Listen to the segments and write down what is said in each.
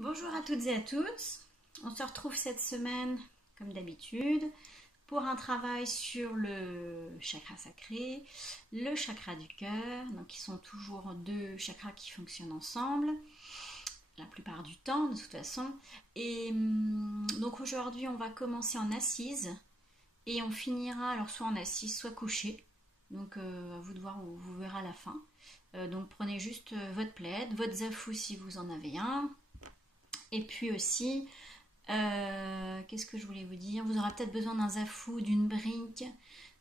Bonjour à toutes et à tous. On se retrouve cette semaine, comme d'habitude, pour un travail sur le chakra sacré, le chakra du cœur. Donc, ils sont toujours deux chakras qui fonctionnent ensemble, la plupart du temps, de toute façon. Et donc, aujourd'hui, on va commencer en assise et on finira alors soit en assise, soit couché. Donc, à vous de voir, vous verrez à la fin. Donc, prenez juste votre plaid, votre zafou si vous en avez un. Et puis aussi, qu'est-ce que je voulais vous dire? Vous aurez peut-être besoin d'un zafou, d'une brique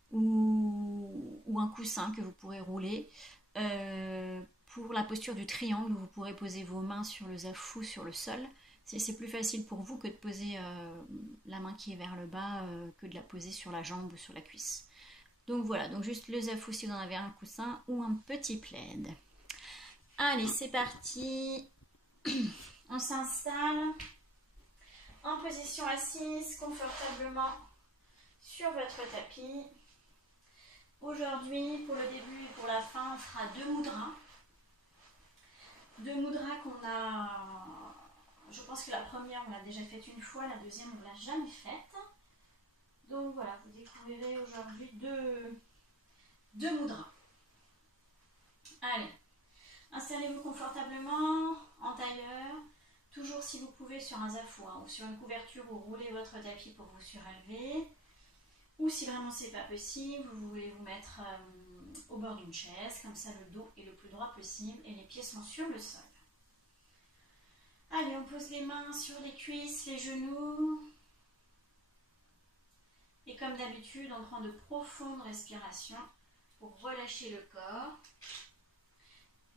ou un coussin que vous pourrez rouler. Pour la posture du triangle, vous pourrez poser vos mains sur le zafou, sur le sol. C'est plus facile pour vous que de poser la main qui est vers le bas, que de la poser sur la jambe ou sur la cuisse. Donc voilà, donc juste le zafou si vous en avez un coussin ou un petit plaid. Allez, c'est parti. On s'installe en position assise confortablement sur votre tapis. Aujourd'hui, pour le début et pour la fin, on fera deux mudras. Deux mudras qu'on a... Je pense que la première, on l'a déjà faite une fois, la deuxième, on ne l'a jamais faite. Donc voilà, vous découvrirez aujourd'hui deux mudras. Allez, installez-vous confortablement en tailleur. Toujours si vous pouvez sur un zafou ou sur une couverture, vous roulez votre tapis pour vous surélever. Ou si vraiment c'est pas possible, vous voulez vous mettre au bord d'une chaise, comme ça le dos est le plus droit possible et les pieds sont sur le sol. Allez, on pose les mains sur les cuisses, les genoux. Et comme d'habitude, on prend de profondes respirations pour relâcher le corps.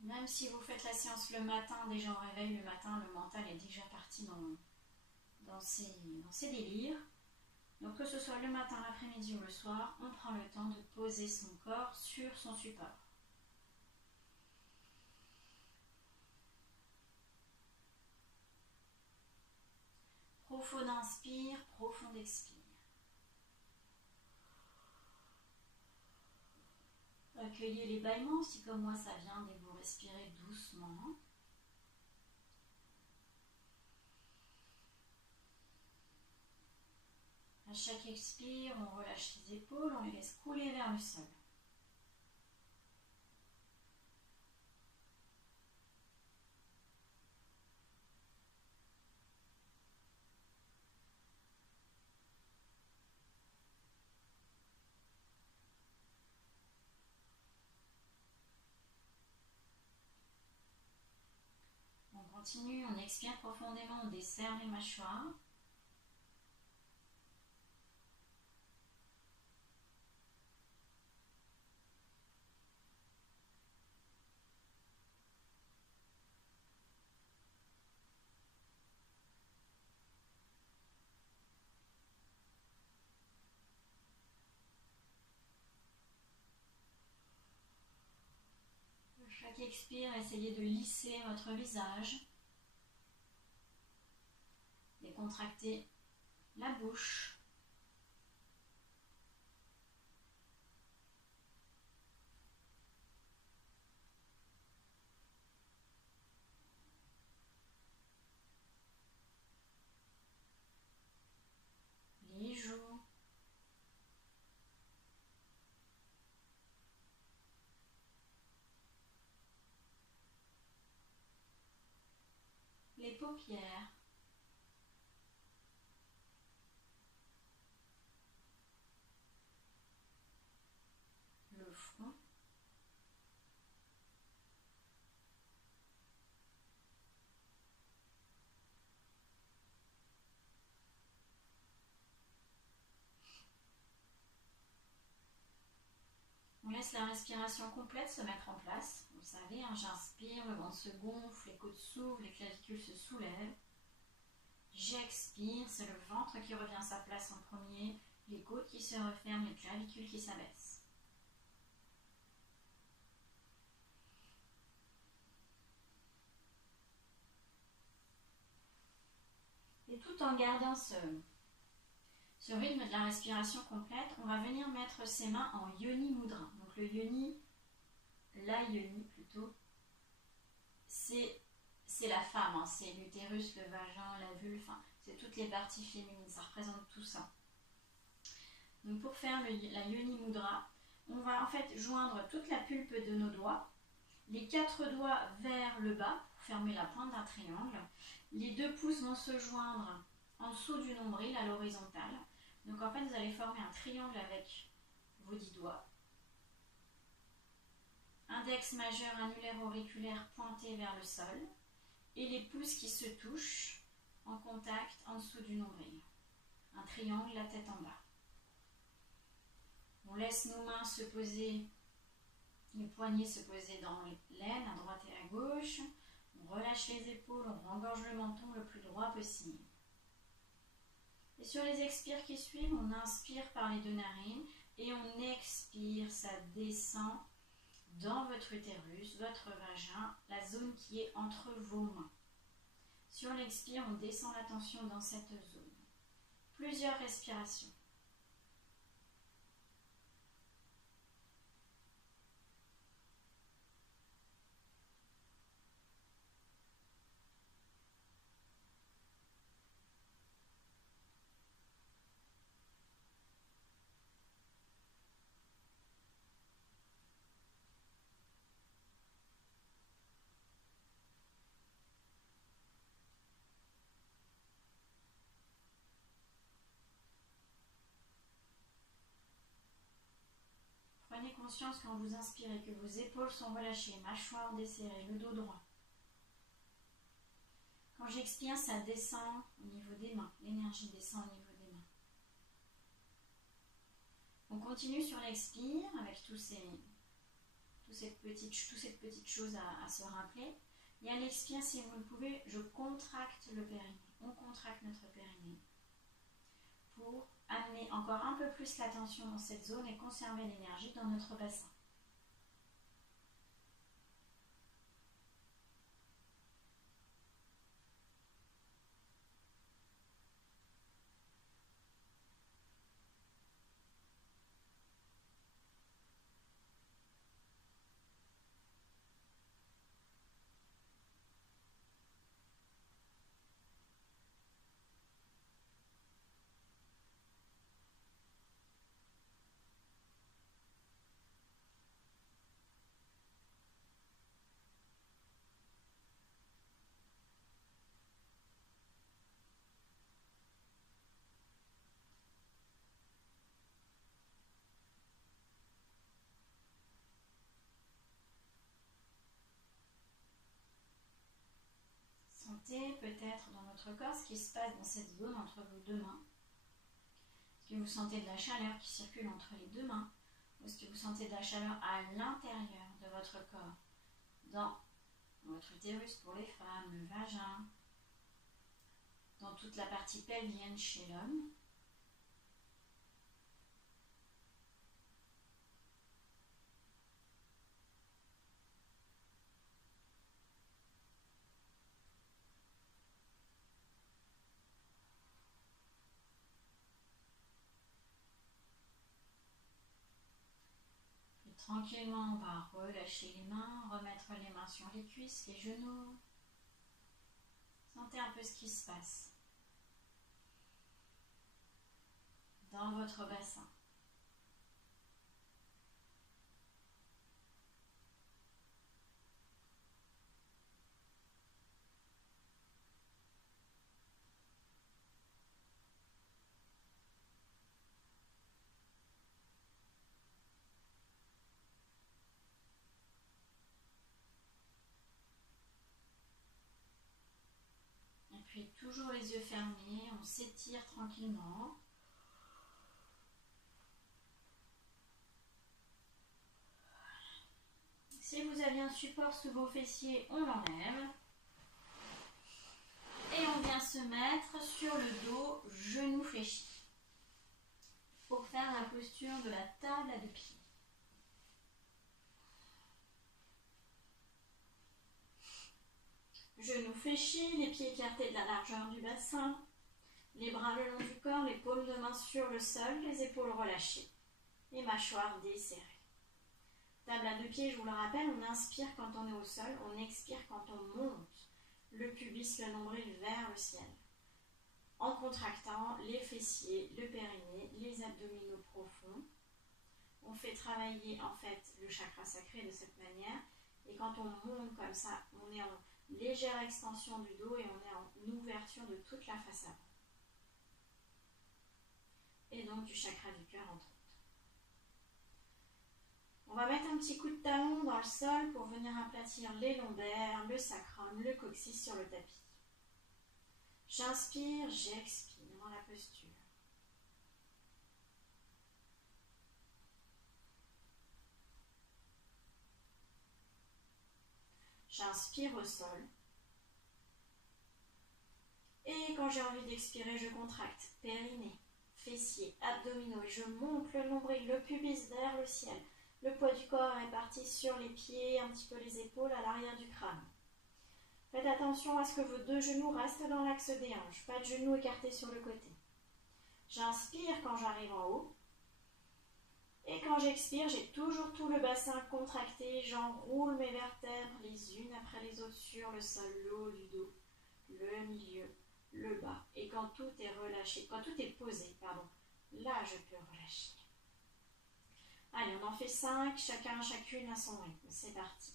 Même si vous faites la séance le matin, déjà au réveil le matin, le mental est déjà parti dans ses délires. Donc que ce soit le matin, l'après-midi ou le soir, on prend le temps de poser son corps sur son support. Profond inspire, profond expire. Accueillez les bâillements, si comme moi ça vient dès que vous respirez doucement. À chaque expire, on relâche les épaules, on les laisse couler vers le sol. On continue, on expire profondément, on desserre les mâchoires. Chaque expire, essayez de lisser votre visage, décontractez la bouche. Les joues. Les paupières. Le front. On laisse la respiration complète se mettre en place. Vous savez, hein, j'inspire, le ventre se gonfle, les côtes s'ouvrent, les clavicules se soulèvent. J'expire, c'est le ventre qui revient à sa place en premier, les côtes qui se referment, les clavicules qui s'abaissent. Et tout en gardant ce rythme de la respiration complète, on va venir mettre ses mains en yoni mudra. Donc le yoni, la yoni plutôt, c'est c'est la femme, hein, c'est l'utérus, le vagin, la vulve, enfin, c'est toutes les parties féminines, ça représente tout ça. Donc pour faire la Yoni Mudra, on va en fait joindre toute la pulpe de nos doigts, les 4 doigts vers le bas pour fermer la pointe d'un triangle. Les 2 pouces vont se joindre en dessous du nombril à l'horizontale. Donc en fait vous allez former un triangle avec vos 10 doigts. Index majeur, annulaire, auriculaire pointé vers le sol. Et les pouces qui se touchent en contact en dessous du nombril. Un triangle, la tête en bas. On laisse nos mains se poser, les poignets se poser dans l'aine à droite et à gauche. On relâche les épaules, on rengorge le menton le plus droit possible. Et sur les expires qui suivent, on inspire par les 2 narines et on expire, ça descend dans votre utérus, votre vagin, la zone qui est entre vos mains. Sur l'expire, on descend la tension dans cette zone. Plusieurs respirations. Prenez conscience quand vous inspirez que vos épaules sont relâchées, mâchoire desserrée, le dos droit. Quand j'expire, ça descend au niveau des mains. L'énergie descend au niveau des mains. On continue sur l'expire avec toutes ces petites choses à se rappeler. Et à l'expire, si vous le pouvez, je contracte le périnée. On contracte notre périnée pour amener encore un peu plus la tension dans cette zone et conserver l'énergie dans notre bassin. Sentez peut-être dans votre corps ce qui se passe dans cette zone entre vos 2 mains. Est-ce que vous sentez de la chaleur qui circule entre les 2 mains? Ou est-ce que vous sentez de la chaleur à l'intérieur de votre corps? Dans votre utérus pour les femmes, le vagin, dans toute la partie pelvienne chez l'homme. Tranquillement, on va relâcher les mains, remettre les mains sur les cuisses, les genoux. Sentez un peu ce qui se passe dans votre bassin. Puis toujours les yeux fermés, on s'étire tranquillement. Si vous avez un support sous vos fessiers, on l'enlève. Et on vient se mettre sur le dos, genoux fléchis. Pour faire la posture de la table à 2 pieds. Genoux fléchis, les pieds écartés de la largeur du bassin, les bras le long du corps, les paumes de main sur le sol, les épaules relâchées, les mâchoires desserrées. Table à 2 pieds, je vous le rappelle, on inspire quand on est au sol, on expire quand on monte le pubis, le nombril vers le ciel. En contractant les fessiers, le périnée, les abdominaux profonds. On fait travailler en fait le chakra sacré de cette manière. Et quand on monte comme ça, on est en légère extension du dos et on est en ouverture de toute la face avant. Et donc du chakra du cœur entre autres. On va mettre un petit coup de talon dans le sol pour venir aplatir les lombaires, le sacrum, le coccyx sur le tapis. J'inspire, j'expire dans la posture. J'inspire au sol. Et quand j'ai envie d'expirer, je contracte périnée, fessiers, abdominaux et je monte le nombril, le pubis vers le ciel. Le poids du corps est réparti sur les pieds, un petit peu les épaules, à l'arrière du crâne. Faites attention à ce que vos deux genoux restent dans l'axe des hanches, pas de genoux écartés sur le côté. J'inspire quand j'arrive en haut. Et quand j'expire, j'ai toujours tout le bassin contracté, j'enroule mes vertèbres les unes après les autres sur le sol, le haut du dos, le milieu, le bas. Et quand tout est relâché, quand tout est posé, là je peux relâcher. Allez, on en fait 5, chacune à son rythme. C'est parti.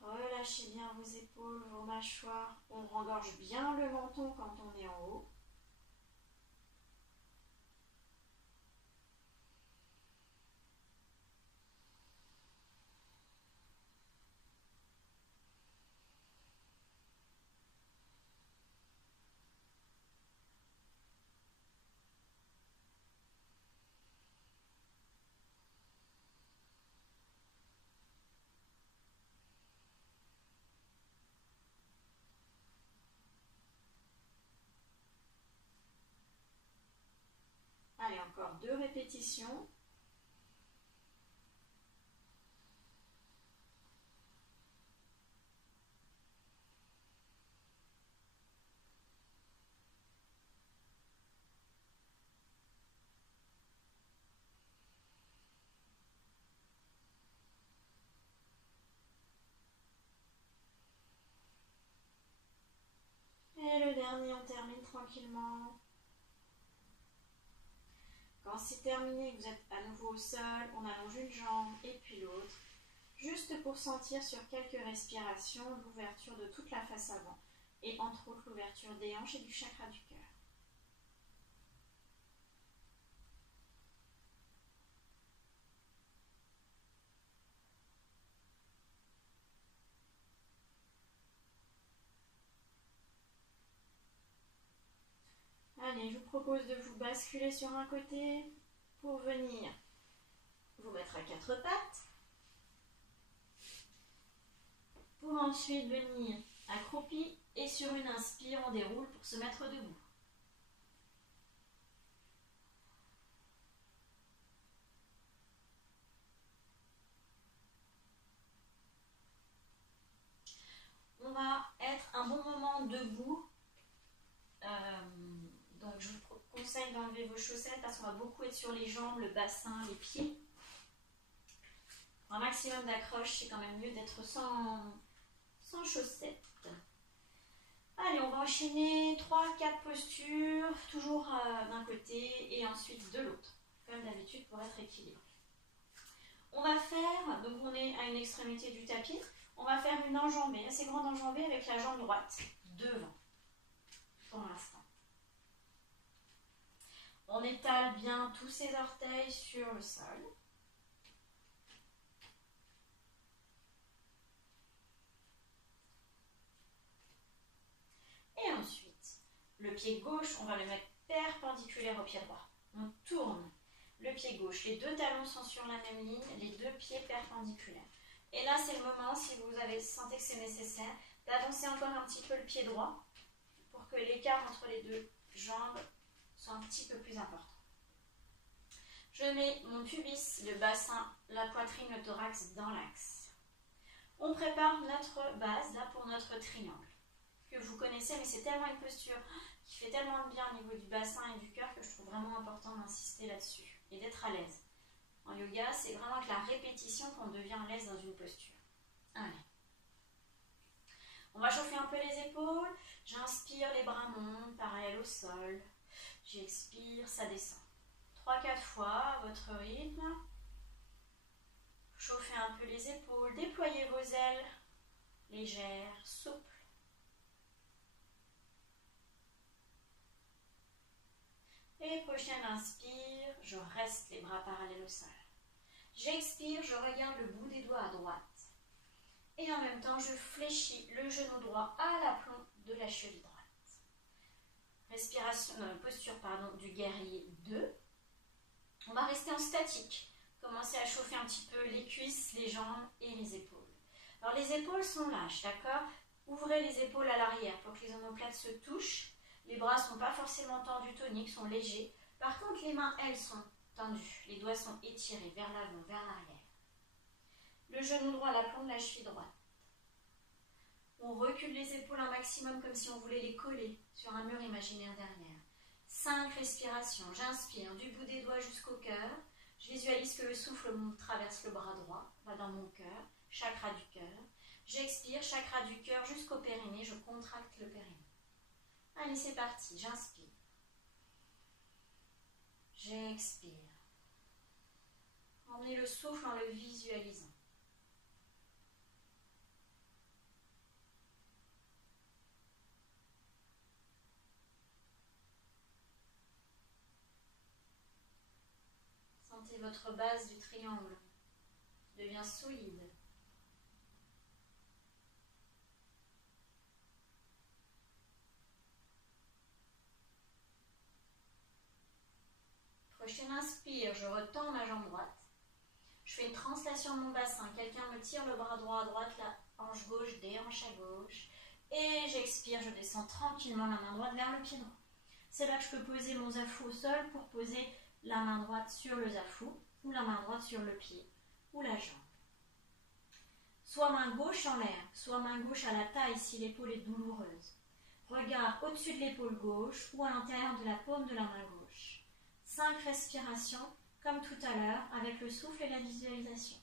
Relâchez bien vos épaules, vos mâchoires. On rengorge bien le menton quand on est en haut. Allez, encore 2 répétitions. Et le dernier, on termine tranquillement. Quand c'est terminé, que vous êtes à nouveau au sol, on allonge une jambe et puis l'autre, juste pour sentir sur quelques respirations l'ouverture de toute la face avant et entre autres l'ouverture des hanches et du chakra du cœur. Allez, je vous propose de vous basculer sur un côté pour venir vous mettre à 4 pattes. Pour ensuite venir accroupi et sur une inspire, on déroule pour se mettre debout. On va être un bon moment debout. Donc je vous conseille d'enlever vos chaussettes parce qu'on va beaucoup être sur les jambes, le bassin, les pieds. Pour un maximum d'accroche, c'est quand même mieux d'être sans chaussettes. Allez, on va enchaîner 3-4 postures, toujours d'un côté et ensuite de l'autre, comme d'habitude pour être équilibré. On va faire, donc on est à une extrémité du tapis, on va faire une enjambée, assez grande enjambée avec la jambe droite devant, pour l'instant. On étale bien tous ses orteils sur le sol. Et ensuite, le pied gauche, on va le mettre perpendiculaire au pied droit. On tourne le pied gauche. Les 2 talons sont sur la même ligne, les 2 pieds perpendiculaires. Et là, c'est le moment, si vous sentez que c'est nécessaire, d'avancer encore un petit peu le pied droit pour que l'écart entre les 2 jambes soit un petit peu plus important. Je mets mon pubis, le bassin, la poitrine, le thorax dans l'axe. On prépare notre base là pour notre triangle que vous connaissez, mais c'est tellement une posture qui fait tellement de bien au niveau du bassin et du cœur que je trouve vraiment important d'insister là-dessus. et d'être à l'aise. En yoga, c'est vraiment avec la répétition qu'on devient à l'aise dans une posture. Allez. On va chauffer un peu les épaules. J'inspire, les bras montent, parallèles au sol. J'expire, ça descend. 3-4 fois à votre rythme. Chauffez un peu les épaules, déployez vos ailes, légères, souples. Et prochaine inspire, je reste les bras parallèles au sol. J'expire, je regarde le bout des doigts à droite. Et en même temps, je fléchis le genou droit à l'aplomb de la cheville droite. Posture du guerrier 2. On va rester en statique. Commencez à chauffer un petit peu les cuisses, les jambes et les épaules. Alors les épaules sont lâches, d'accord? Ouvrez les épaules à l'arrière pour que les omoplates se touchent. Les bras ne sont pas forcément tendus, toniques, sont légers. Par contre, les mains, elles, sont tendues. Les doigts sont étirés vers l'avant, vers l'arrière. Le genou droit à l'aplomb de la cheville droite. On recule les épaules un maximum comme si on voulait les coller sur un mur imaginaire derrière. 5 respirations. J'inspire du bout des doigts jusqu'au cœur. Je visualise que le souffle traverse le bras droit, va dans mon cœur, chakra du cœur. J'expire, chakra du cœur jusqu'au périnée. Je contracte le périnée. Allez, c'est parti. J'inspire. J'expire. Emmenez le souffle en le visualisant. Sentez votre base du triangle qui devient solide. Prochaine inspire, je retends ma jambe droite. Je fais une translation de mon bassin. Quelqu'un me tire le bras droit à droite, la hanche gauche, déhanche à gauche. Et j'expire, je descends tranquillement la main droite vers le pied droit. C'est là que je peux poser mon zafou au sol pour poser la main droite sur le zafou ou la main droite sur le pied ou la jambe. Soit main gauche en l'air, soit main gauche à la taille si l'épaule est douloureuse. Regard au-dessus de l'épaule gauche ou à l'intérieur de la paume de la main gauche. 5 respirations, comme tout à l'heure, avec le souffle et la visualisation.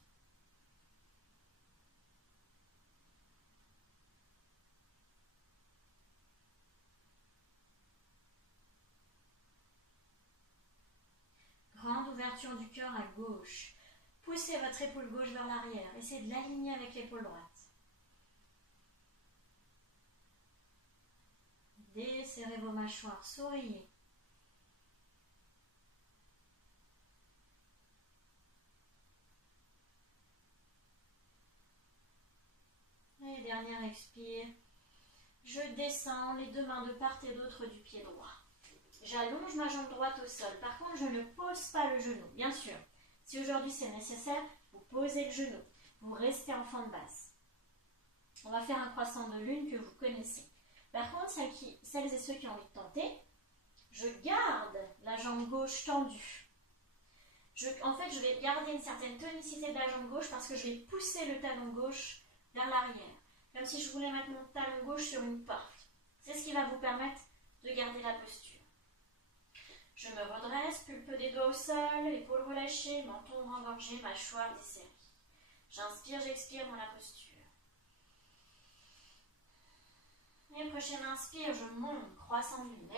Grande ouverture du cœur à gauche. Poussez votre épaule gauche vers l'arrière. Essayez de l'aligner avec l'épaule droite. Desserrez vos mâchoires, souriez. Et dernière expire. Je descends les deux mains de part et d'autre du pied droit. J'allonge ma jambe droite au sol. Par contre, je ne pose pas le genou. Bien sûr, si aujourd'hui c'est nécessaire, vous posez le genou. Vous restez en fente basse. On va faire un croissant de lune que vous connaissez. Par contre, celles et ceux qui ont envie de tenter, je garde la jambe gauche tendue. En fait, je vais garder une certaine tonicité de la jambe gauche parce que je vais pousser le talon gauche vers l'arrière. Comme si je voulais mettre mon talon gauche sur une porte. C'est ce qui va vous permettre de garder la posture. Je me redresse, pulpe des doigts au sol, épaules relâchées, menton engorgé, mâchoire desserrée. J'inspire, j'expire dans la posture. Et prochaine inspire, je monte, croissant d'une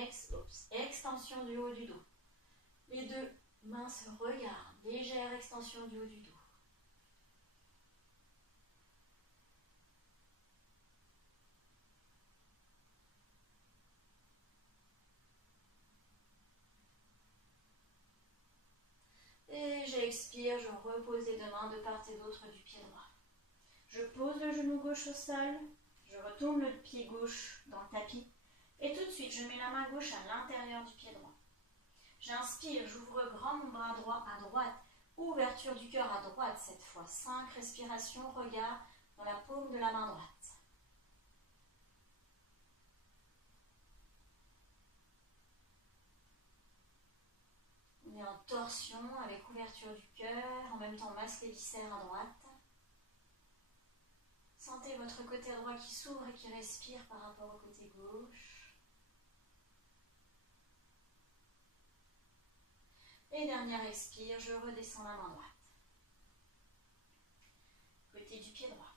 extension du haut du dos. Les deux mains se regardent, légère extension du haut du dos. Et j'expire, je repose les deux mains de part et d'autre du pied droit. Je pose le genou gauche au sol, je retourne le pied gauche dans le tapis et tout de suite je mets la main gauche à l'intérieur du pied droit. J'inspire, j'ouvre grand mon bras droit à droite, ouverture du cœur à droite cette fois. 5 respirations, regard dans la paume de la main droite. On est en torsion avec ouverture du cœur, en même temps masse les viscères à droite. Sentez votre côté droit qui s'ouvre et qui respire par rapport au côté gauche. Et dernière expire, je redescends la main droite. Côté du pied droit.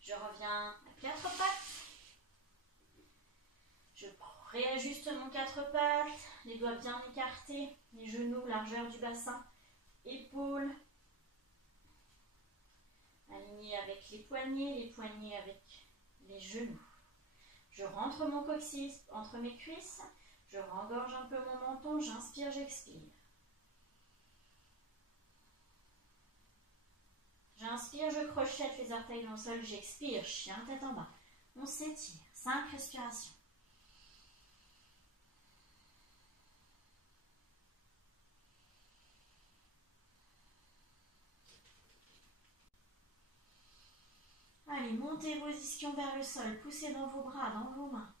Je reviens à quatre pattes. Je réajuste mon quatre pattes, les doigts bien écartés, les genoux, largeur du bassin, épaules alignés avec les poignets avec les genoux. Je rentre mon coccyx entre mes cuisses, je rengorge un peu mon menton, j'inspire, j'expire. J'inspire, je crochette les orteils dans le sol, j'expire, chien tête en bas. On s'étire, 5 respirations. Allez, montez vos ischions vers le sol, poussez dans vos bras, dans vos mains.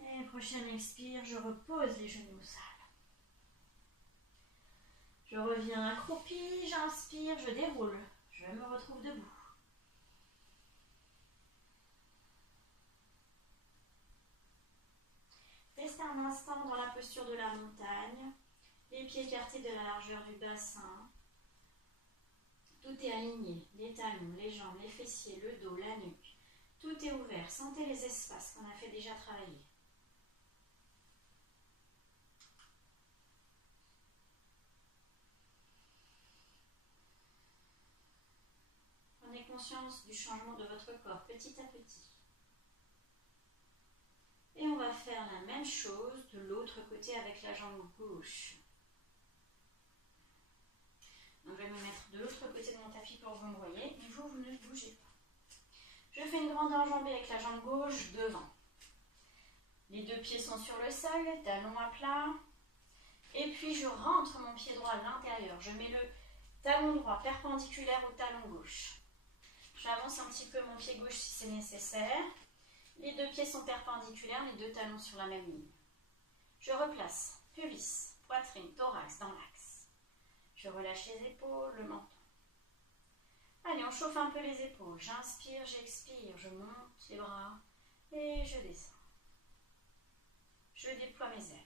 Et prochaine expire, je repose les genoux au sol. Je reviens accroupi, j'inspire, je déroule, je me retrouve debout. Restez un instant dans la posture de la montagne, les pieds écartés de la largeur du bassin. Tout est aligné, les talons, les jambes, les fessiers, le dos, la nuque. Tout est ouvert, sentez les espaces qu'on a fait déjà travailler. Prenez conscience du changement de votre corps petit à petit. Et on va faire la même chose de l'autre côté avec la jambe gauche. Donc je vais me mettre de l'autre côté de mon tapis pour que vous me voyez, mais vous ne bougez pas. Je fais une grande enjambée avec la jambe gauche devant. Les deux pieds sont sur le sol, talons à plat. Et puis je rentre mon pied droit à l'intérieur. Je mets le talon droit perpendiculaire au talon gauche. J'avance un petit peu mon pied gauche si c'est nécessaire. Les deux pieds sont perpendiculaires, les deux talons sur la même ligne. Je replace pubis, poitrine, thorax dans l'axe. Je relâche les épaules, le menton. Allez, on chauffe un peu les épaules. J'inspire, j'expire, je monte les bras et je descends. Je déploie mes ailes.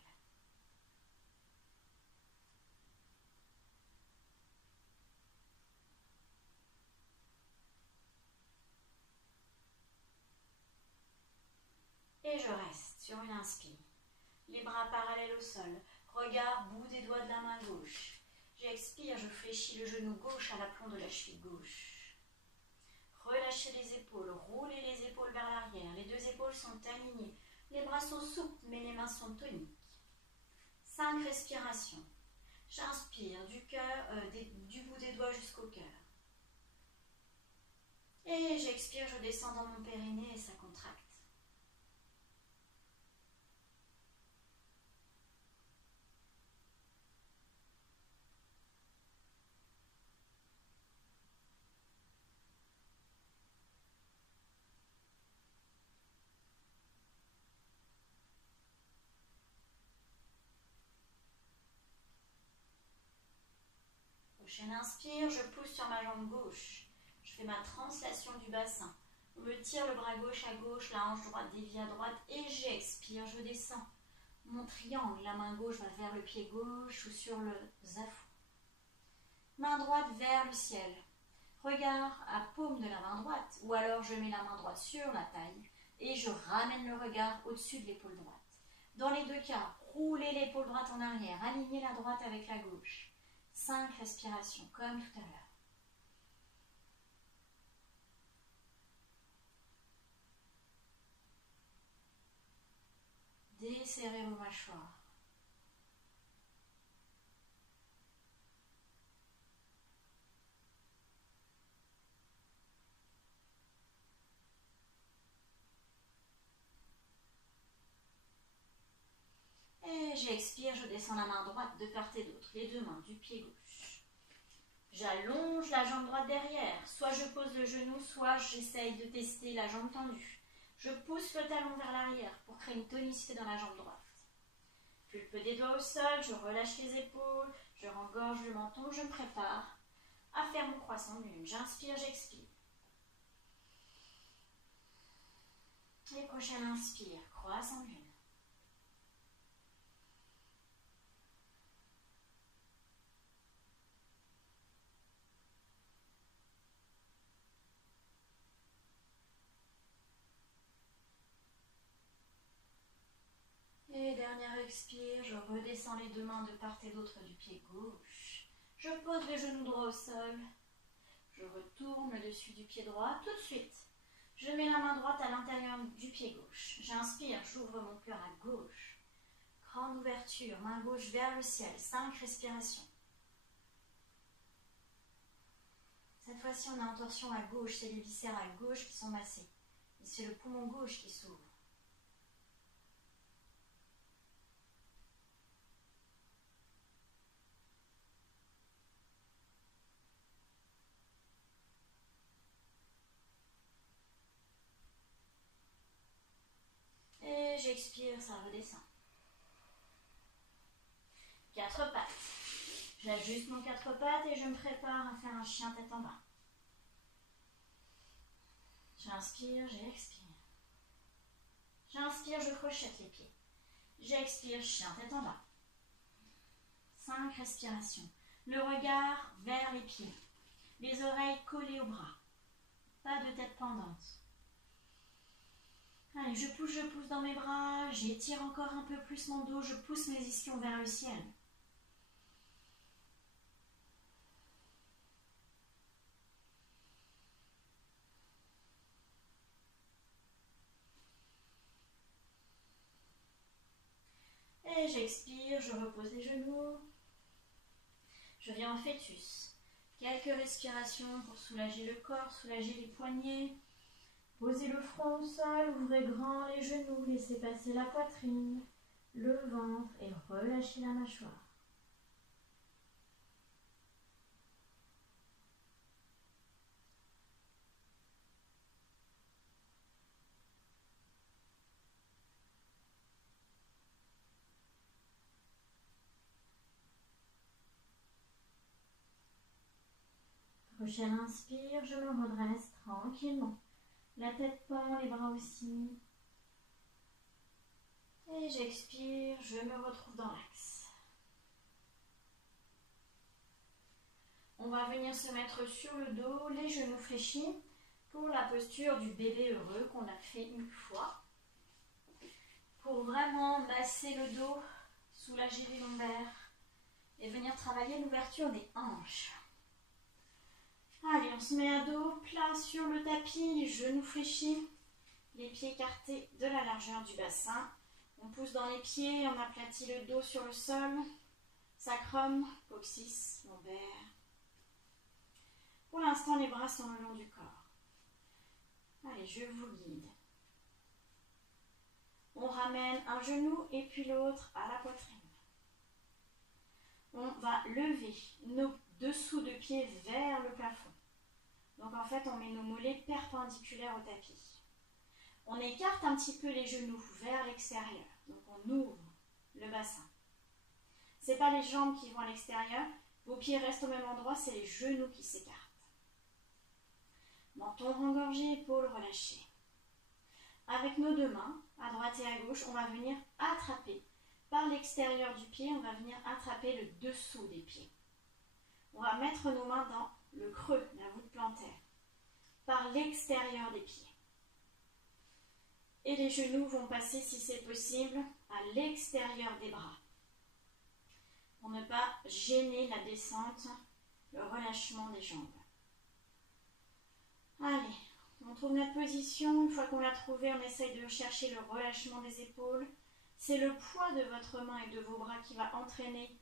Et je reste sur une inspire. Les bras parallèles au sol. Regard bout des doigts de la main gauche. J'expire, je fléchis le genou gauche à l'aplomb de la cheville gauche. Relâchez les épaules, roulez les épaules vers l'arrière. Les deux épaules sont alignées. Les bras sont souples, mais les mains sont toniques. 5 respirations. J'inspire du bout des doigts jusqu'au cœur. Et j'expire, je descends dans mon périnée et ça contracte. Prochaine inspire, je pousse sur ma jambe gauche. Je fais ma translation du bassin. On me tire le bras gauche à gauche, la hanche droite dévie à droite et j'expire, je descends. Mon triangle, la main gauche va vers le pied gauche ou sur le zafou. Main droite vers le ciel. Regard à paume de la main droite ou alors je mets la main droite sur la taille et je ramène le regard au-dessus de l'épaule droite. Dans les deux cas, roulez l'épaule droite en arrière, alignez la droite avec la gauche. 5 respirations, comme tout à l'heure. Desserrez vos mâchoires. Et j'expire, je descends la main droite de part et d'autre, les deux mains du pied gauche. J'allonge la jambe droite derrière. Soit je pose le genou, soit j'essaye de tester la jambe tendue. Je pousse le talon vers l'arrière pour créer une tonicité dans la jambe droite. Pulpe des doigts au sol, je relâche les épaules, je rengorge le menton, je me prépare à faire mon croissant de lune. J'inspire, j'expire. Et prochaine inspire, croissant de lune. Et dernière expire, je redescends les deux mains de part et d'autre du pied gauche. Je pose le genou droit au sol. Je retourne le dessus du pied droit tout de suite. Je mets la main droite à l'intérieur du pied gauche. J'inspire, j'ouvre mon cœur à gauche. Grande ouverture, main gauche vers le ciel. 5 respirations. Cette fois-ci, on a en torsion à gauche. C'est les viscères à gauche qui sont massés. Et c'est le poumon gauche qui s'ouvre. Et j'expire, ça redescend. 4 pattes. J'ajuste mon 4 pattes et je me prépare à faire un chien tête en bas. J'inspire, j'expire. J'inspire, je crochette les pieds. J'expire, chien tête en bas. 5 respirations. Le regard vers les pieds. Les oreilles collées au bras. Pas de tête pendante. Allez, je pousse dans mes bras. J'étire encore un peu plus mon dos. Je pousse mes ischions vers le ciel. Et j'expire, je repose les genoux. Je viens en fœtus. Quelques respirations pour soulager le corps, soulager les poignets. Posez le front au sol, ouvrez grand les genoux, laissez passer la poitrine, le ventre et relâchez la mâchoire. Prochaine inspire, je me redresse tranquillement. La tête pend, les bras aussi. Et j'expire, je me retrouve dans l'axe. On va venir se mettre sur le dos, les genoux fléchis, pour la posture du bébé heureux qu'on a fait une fois. Pour vraiment masser le dos, soulager les lombaires et venir travailler l'ouverture des hanches. Allez, on se met à dos plat sur le tapis, les genoux fléchis, les pieds écartés de la largeur du bassin. On pousse dans les pieds, on aplatit le dos sur le sol, sacrum, coccyx, lombaire. Pour l'instant, les bras sont le long du corps. Allez, je vous guide. On ramène un genou et puis l'autre à la poitrine. On va lever nos dessous de pieds vers le plafond. Donc en fait, on met nos mollets perpendiculaires au tapis. On écarte un petit peu les genoux vers l'extérieur. Donc on ouvre le bassin. Ce n'est pas les jambes qui vont à l'extérieur. Vos pieds restent au même endroit, c'est les genoux qui s'écartent. Menton rengorgé, épaules relâchées. Avec nos deux mains, à droite et à gauche, on va venir attraper. Par l'extérieur du pied, on va venir attraper le dessous des pieds. On va mettre nos mains dans le creux, la voûte plantaire, par l'extérieur des pieds. Et les genoux vont passer, si c'est possible, à l'extérieur des bras. Pour ne pas gêner la descente, le relâchement des jambes. Allez, on trouve notre position. Une fois qu'on l'a trouvée, on essaye de chercher le relâchement des épaules. C'est le poids de votre main et de vos bras qui va entraîner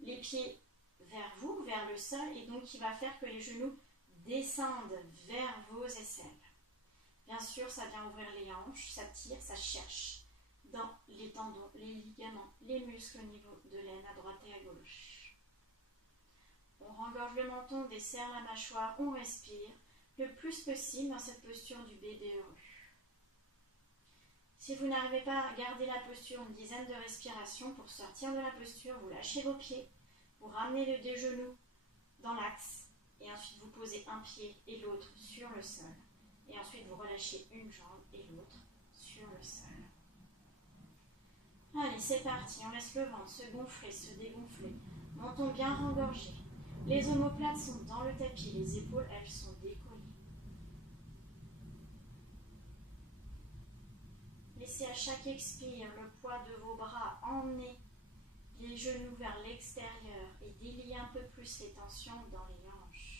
les pieds vers vous, vers le sol, et donc qui va faire que les genoux descendent vers vos aisselles. Bien sûr, ça vient ouvrir les hanches, ça tire, ça cherche dans les tendons, les ligaments, les muscles au niveau de l'aine à droite et à gauche. On rengorge le menton, on desserre la mâchoire, on respire le plus possible dans cette posture du bébé heureux. Si vous n'arrivez pas à garder la posture une dizaine de respirations, pour sortir de la posture, vous lâchez vos pieds, vous ramenez les deux genoux dans l'axe Et ensuite, vous posez un pied et l'autre sur le sol. Et ensuite, vous relâchez une jambe et l'autre sur le sol. Allez, c'est parti. On laisse le ventre se gonfler, se dégonfler. Menton bien rengorgé. Les omoplates sont dans le tapis. Les épaules, elles sont décollées. Laissez à chaque expire le poids de vos bras emmener les genoux vers l'extérieur et délier un peu plus les tensions dans les hanches.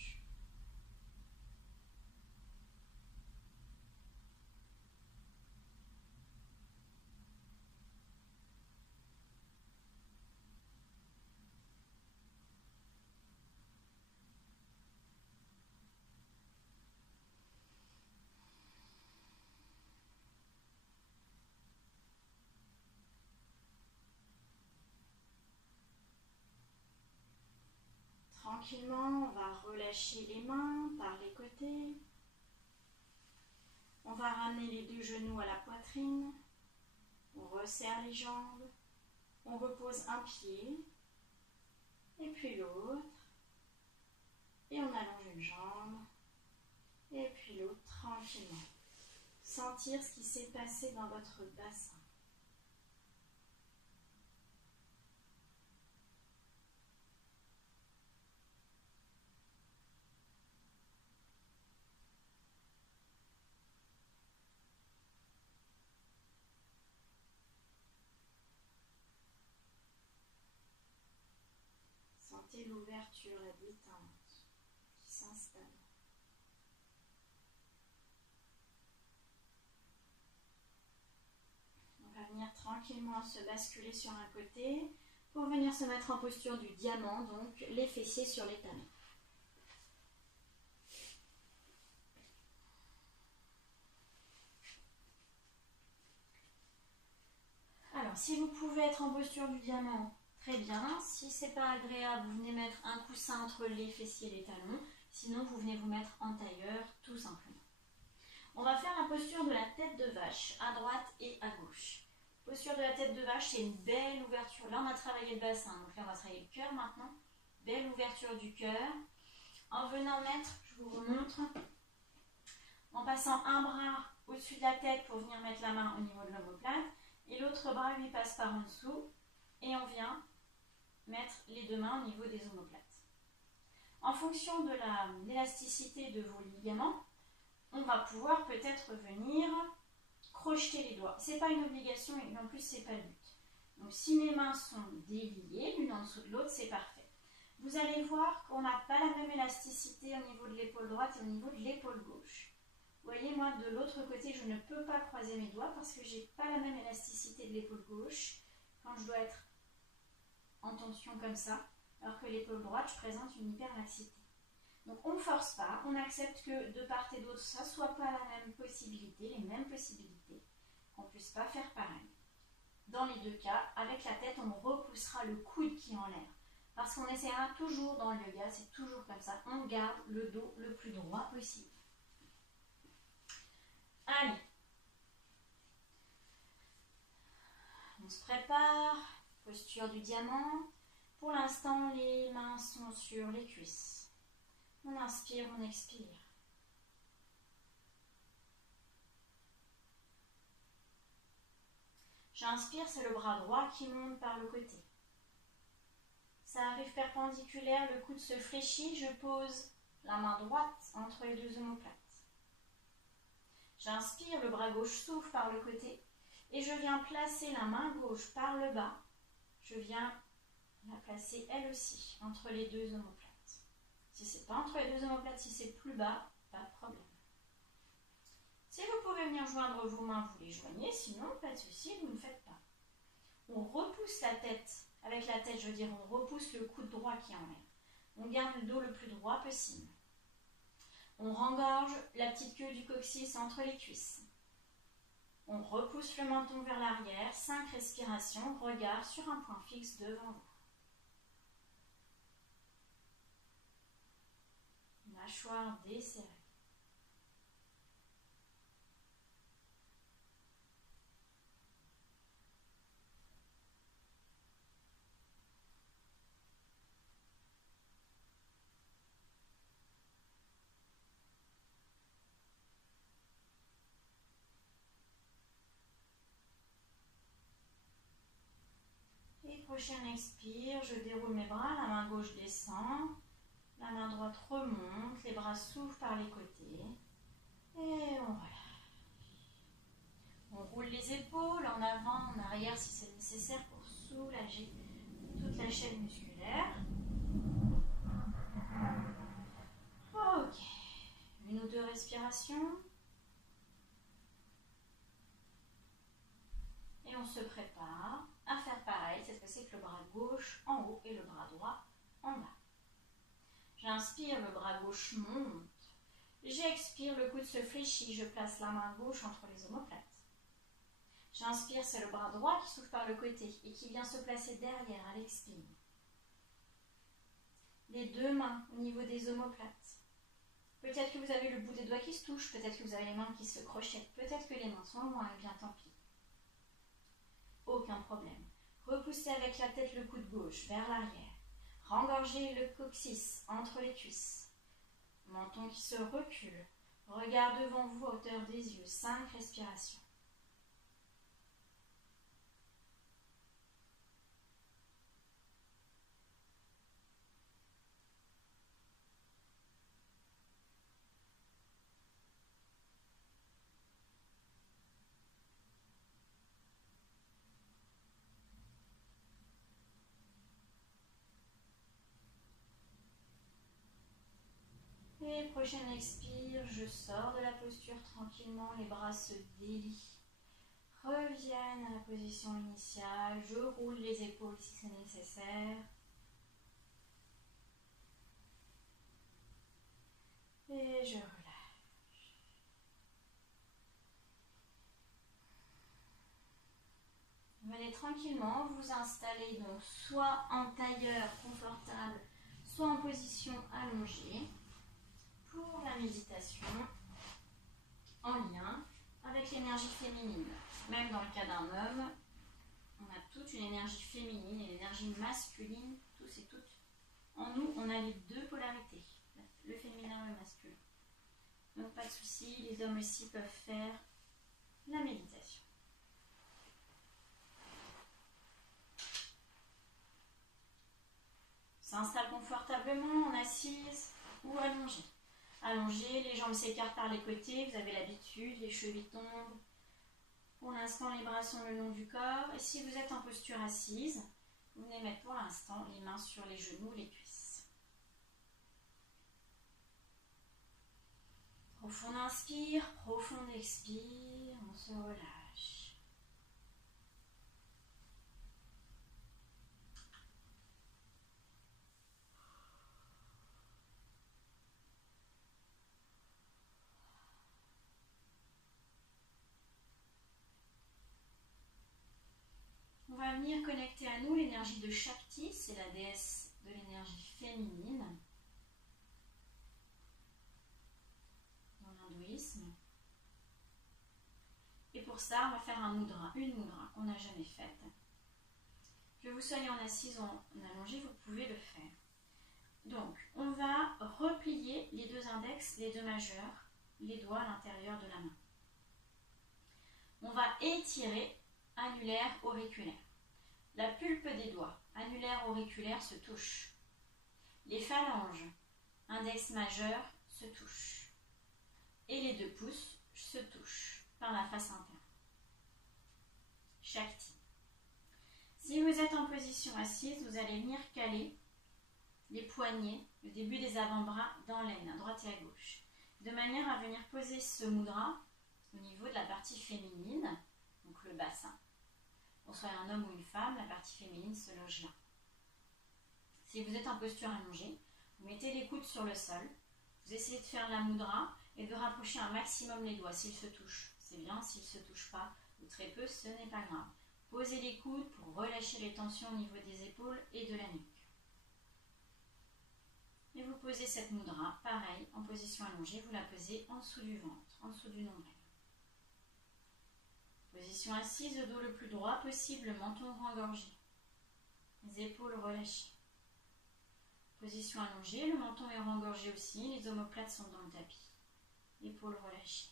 Tranquillement, on va relâcher les mains par les côtés. On va ramener les deux genoux à la poitrine. On resserre les jambes. On repose un pied et puis l'autre. Et on allonge une jambe et puis l'autre tranquillement. Sentir ce qui s'est passé dans votre bassin. Sentez l'ouverture, la détente qui s'installe. On va venir tranquillement se basculer sur un côté pour venir se mettre en posture du diamant, donc les fessiers sur les talons. Alors, si vous pouvez être en posture du diamant, très bien. Si c'est pas agréable, vous venez mettre un coussin entre les fessiers et les talons. Sinon, vous venez vous mettre en tailleur, tout simplement. On va faire la posture de la tête de vache, à droite et à gauche. Posture de la tête de vache, c'est une belle ouverture. Là, on a travaillé le bassin, donc là, on va travailler le cœur maintenant. Belle ouverture du cœur. En venant mettre, je vous remontre, en passant un bras au-dessus de la tête pour venir mettre la main au niveau de l'omoplate, et l'autre bras lui passe par en dessous, et on vient mettre les deux mains au niveau des omoplates. En fonction de l'élasticité de vos ligaments, on va pouvoir peut-être venir crocheter les doigts. Ce n'est pas une obligation et en plus ce n'est pas le but. Donc si mes mains sont déliées, l'une en dessous de l'autre, c'est parfait. Vous allez voir qu'on n'a pas la même élasticité au niveau de l'épaule droite et au niveau de l'épaule gauche. Vous voyez, moi de l'autre côté, je ne peux pas croiser mes doigts parce que je n'ai pas la même élasticité de l'épaule gauche quand je dois être en tension comme ça, alors que l'épaule droite, je présente une hyperlaxité. Donc on ne force pas, on accepte que de part et d'autre, ça ne soit pas la même possibilité, les mêmes possibilités, qu'on ne puisse pas faire pareil. Dans les deux cas, avec la tête, on repoussera le coude qui est en l'air. Parce qu'on essaiera toujours dans le yoga, c'est toujours comme ça, on garde le dos le plus droit possible. Allez, on se prépare, posture du diamant. Pour l'instant, les mains sont sur les cuisses. On inspire, on expire. J'inspire, c'est le bras droit qui monte par le côté. Ça arrive perpendiculaire, le coude se fléchit, je pose la main droite entre les deux omoplates. J'inspire, le bras gauche s'ouvre par le côté et je viens placer la main gauche par le bas. Je viens la placer elle aussi entre les deux omoplates. Si ce n'est pas entre les deux omoplates, si c'est plus bas, pas de problème. Si vous pouvez venir joindre vos mains, vous les joignez, sinon pas de souci, vous ne faites pas. On repousse la tête, avec la tête je veux dire, on repousse le coude droit qui est en l'air. On garde le dos le plus droit possible. On rengorge la petite queue du coccyx entre les cuisses. On repousse le menton vers l'arrière, 5 respirations, regard sur un point fixe devant vous. Mâchoire desserrée. Et prochaine expire, je déroule mes bras, la main gauche descend, la main droite remonte, les bras s'ouvrent par les côtés. Et on relâche. On roule les épaules en avant, en arrière si c'est nécessaire pour soulager toute la chaîne musculaire. Ok. Une ou deux respirations. Et on se prépare à faire pareil, cette fois-ci avec le bras gauche en haut et le bras droit en bas. J'inspire, le bras gauche monte. J'expire, le coude se fléchit, je place la main gauche entre les omoplates. J'inspire, c'est le bras droit qui s'ouvre par le côté et qui vient se placer derrière à l'expire. Les deux mains au niveau des omoplates. Peut-être que vous avez le bout des doigts qui se touchent, peut-être que vous avez les mains qui se crochettent, peut-être que les mains sont loin, et bien tant pis. Aucun problème. Repoussez avec la tête le coude gauche vers l'arrière. Rengorgez le coccyx entre les cuisses. Menton qui se recule. Regard devant vous à hauteur des yeux. 5 respirations. Et prochaine expire, je sors de la posture tranquillement, les bras se délient. Reviennent à la position initiale, je roule les épaules si c'est nécessaire. Et je relâche. Vous allez tranquillement vous installer donc soit en tailleur confortable, soit en position allongée pour la méditation en lien avec l'énergie féminine. Même dans le cas d'un homme, on a toute une énergie féminine et l'énergie masculine, tous et toutes. En nous, on a les deux polarités, le féminin et le masculin. Donc pas de souci, les hommes aussi peuvent faire la méditation. S'installe confortablement en assise ou allongée. Allongée, les jambes s'écartent par les côtés, vous avez l'habitude, les chevilles tombent. Pour l'instant, les bras sont le long du corps. Et si vous êtes en posture assise, vous venez mettre pour l'instant les mains sur les genoux, les cuisses. Profond inspire, profond expire, on se relâche. On va venir connecter à nous l'énergie de Shakti, c'est la déesse de l'énergie féminine dans l'hindouisme. Et pour ça, on va faire une mudra qu'on n'a jamais faite. Que vous soyez en assise ou en allongée, vous pouvez le faire. Donc, on va replier les deux index, les deux majeurs, les doigts à l'intérieur de la main. On va étirer annulaire, auriculaire. La pulpe des doigts, annulaire, auriculaire, se touchent. Les phalanges, index majeur, se touchent. Et les deux pouces se touchent par la face interne. Shakti. Si vous êtes en position assise, vous allez venir caler les poignets, le début des avant-bras dans l'aine, à droite et à gauche. De manière à venir poser ce mudra au niveau de la partie féminine, donc le bassin. Qu'on soit un homme ou une femme, la partie féminine se loge là. Si vous êtes en posture allongée, vous mettez les coudes sur le sol, vous essayez de faire la mudra et de rapprocher un maximum les doigts. S'ils se touchent, c'est bien. S'ils ne se touchent pas, ou très peu, ce n'est pas grave. Posez les coudes pour relâcher les tensions au niveau des épaules et de la nuque. Et vous posez cette mudra, pareil, en position allongée, vous la posez en dessous du ventre, en dessous du nombril. Position assise, le dos le plus droit possible, le menton rengorgé. Les épaules relâchées. Position allongée, le menton est rengorgé aussi, les omoplates sont dans le tapis. Épaules relâchées.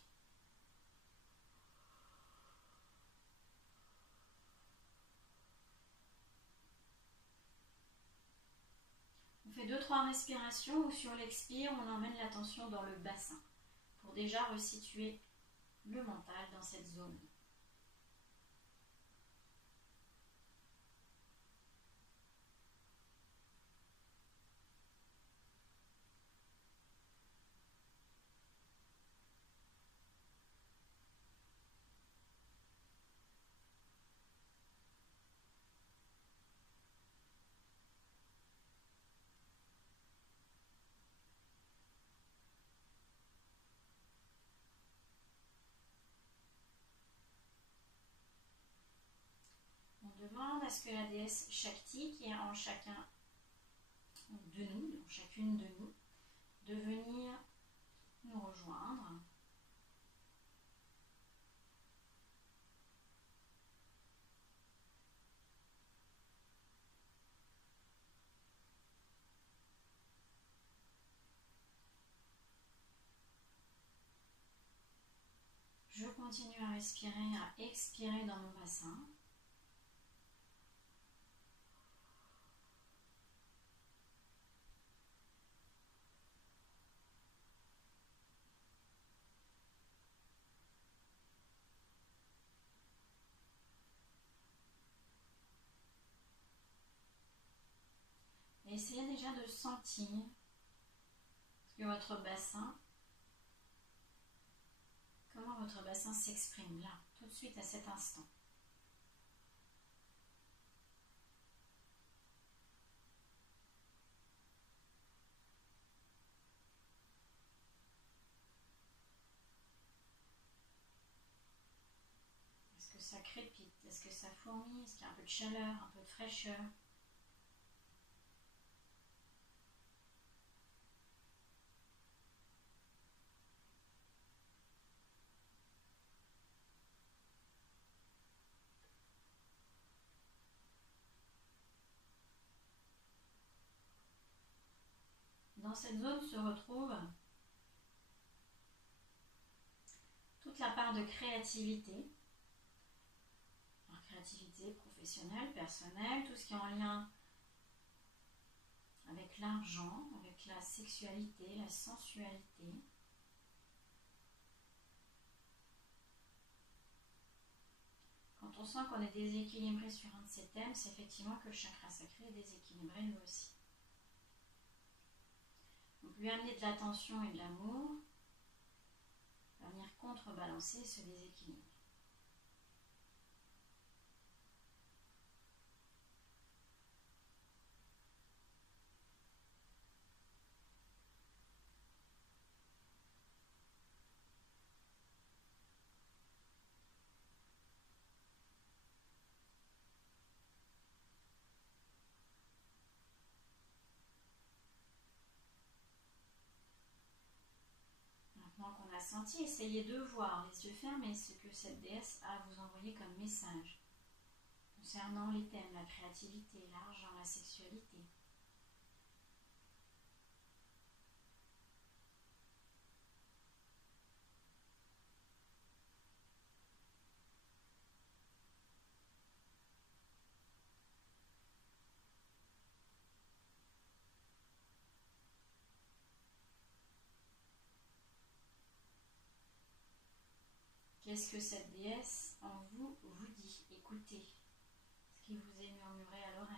2-3 respirations où sur l'expire, on emmène l'attention dans le bassin pour déjà resituer le mental dans cette zone. On demande à ce que la déesse Shakti, qui est en chacun de nous, en chacune de nous, de venir nous rejoindre. Je continue à respirer, à expirer dans mon bassin. Et essayez déjà de sentir que votre bassin, comment votre bassin s'exprime là, tout de suite à cet instant. Est-ce que ça crépite? Est-ce que ça fourmille? Est-ce qu'il y a un peu de chaleur, un peu de fraîcheur? Dans cette zone se retrouve toute la part de créativité. Alors, créativité professionnelle, personnelle, tout ce qui est en lien avec l'argent, avec la sexualité, la sensualité. Quand on sent qu'on est déséquilibré sur un de ces thèmes, c'est effectivement que le chakra sacré est déséquilibré lui aussi. Donc lui amener de l'attention et de l'amour va venir contrebalancer ce déséquilibre. Maintenant qu'on a senti, essayez de voir, les yeux fermés, ce que cette déesse a à vous envoyer comme message concernant les thèmes, la créativité, l'argent, la sexualité. Qu'est-ce que cette déesse en vous vous dit? Écoutez ce qui vous est murmuré à l'oreille.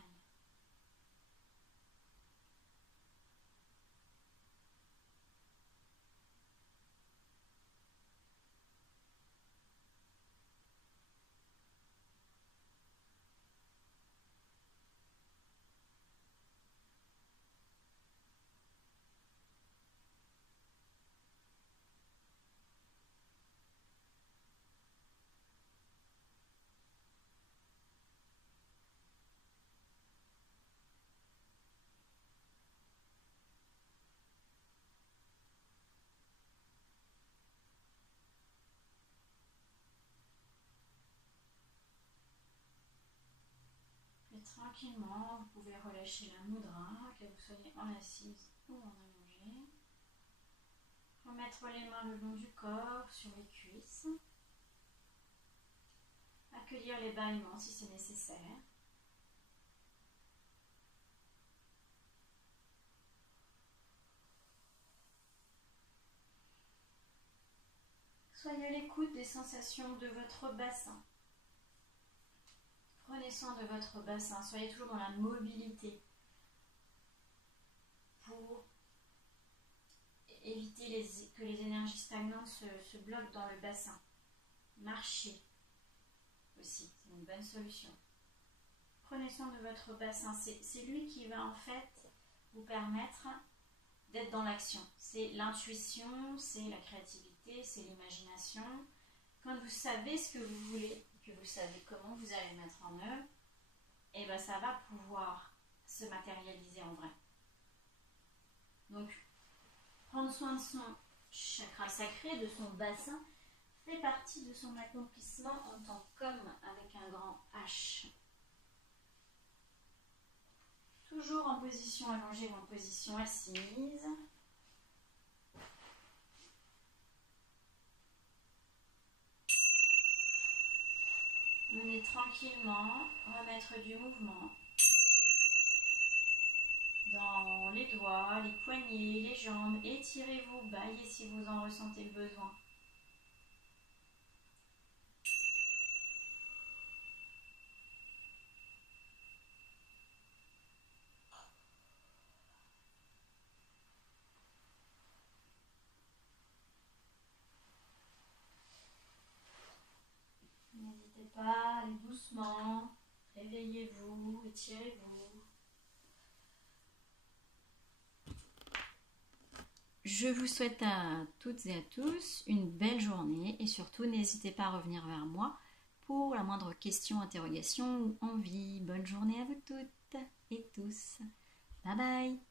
Et tranquillement, vous pouvez relâcher la mudra, que vous soyez en assise ou en allongée. Remettre les mains le long du corps, sur les cuisses. Accueillir les bâillements si c'est nécessaire. Soyez à l'écoute des sensations de votre bassin. Prenez soin de votre bassin. Soyez toujours dans la mobilité pour éviter que les énergies stagnantes se bloquent dans le bassin. Marchez aussi, c'est une bonne solution. Prenez soin de votre bassin. C'est lui qui va en fait vous permettre d'être dans l'action. C'est l'intuition, c'est la créativité, c'est l'imagination. Quand vous savez ce que vous voulez, que vous savez comment vous allez le mettre en œuvre, et bien ça va pouvoir se matérialiser en vrai. Donc, prendre soin de son chakra sacré, de son bassin, fait partie de son accomplissement en tant qu'homme avec un grand H. Toujours en position allongée ou en position assise. Venez tranquillement remettre du mouvement dans les doigts, les poignets, les jambes. Étirez-vous, baillez si vous en ressentez le besoin. N'hésitez pas, allez doucement, réveillez-vous, étirez-vous. Je vous souhaite à toutes et à tous une belle journée et surtout n'hésitez pas à revenir vers moi pour la moindre question, interrogation ou envie. Bonne journée à vous toutes et tous. Bye bye.